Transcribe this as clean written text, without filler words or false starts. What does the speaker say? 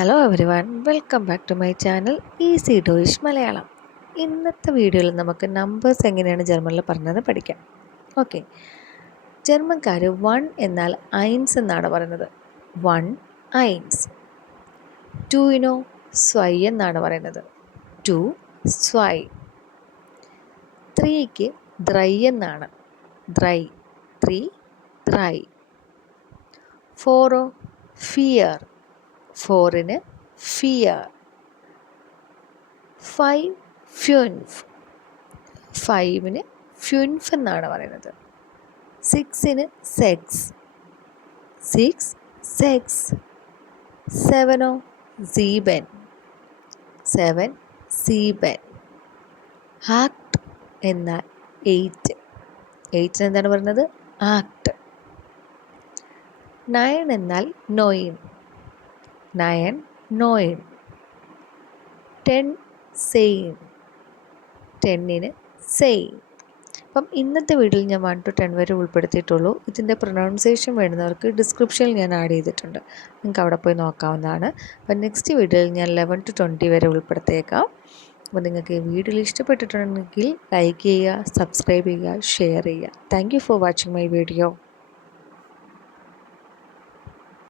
Hello everyone, welcome back to my channel easy Deutsch Malayalam. ഇന്നത്തെ വീഡിയോയിൽ നമുക്ക് നമ്പേഴ്സ് എങ്ങനെയാണ് ജർമ്മനിൽ പറഞ്ഞതെന്ന് പഠിക്കാം. ഓക്കെ, ജർമ്മൻകാർ 1 എന്നാൽ ഐൻസ് എന്നാണ് പറയുന്നത്. 1 ഐൻസ്. 2 സ്വൈ എന്നാണ് പറയുന്നത്. 2 സ്വൈ. 3ക്ക് ദ്രൈ എന്നാണ്. ദ്രൈ. 3 ദ്രൈ. 4 ഫിയർ. 4ന് ഫിയർ. 5 ഫ്യുൻഫ്. 5ന് ഫ്യുൻഫ് എന്നാണ് പറയുന്നത്. 6ന് സെക്സ്. 6 സെക്സ്. 7 സീബൻ. 7 സീബൻ. ആക്ട് എന്നാൽ 8. 8ന് എന്താണ് പറയുന്നത്? ആക്ട്. 9 എന്നാൽ നോയിൻ. 9 നോയിൻ. 10 സെയിൻ. 10ന് സെയിൻ. അപ്പം ഇന്നത്തെ വീഡിയോയിൽ ഞാൻ 1 to 10 വരെ ഉൾപ്പെടുത്തിയിട്ടുള്ളൂ. ഇതിൻ്റെ പ്രൊനൗൺസിയേഷൻ വേണ്ടുന്നവർക്ക് ഡിസ്ക്രിപ്ഷനിൽ ഞാൻ ആഡ് ചെയ്തിട്ടുണ്ട്, നിങ്ങൾക്ക് അവിടെ പോയി നോക്കാവുന്നതാണ്. അപ്പം നെക്സ്റ്റ് വീഡിയോയിൽ ഞാൻ 11 to 20 വരെ ഉൾപ്പെടുത്തിയേക്കാം. അപ്പോൾ നിങ്ങൾക്ക് ഈ വീഡിയോ ഇഷ്ടപ്പെട്ടിട്ടുണ്ടെങ്കിൽ ലൈക്ക് ചെയ്യുക, സബ്സ്ക്രൈബ് ചെയ്യുക, ഷെയർ ചെയ്യുക. Thank you for watching my video.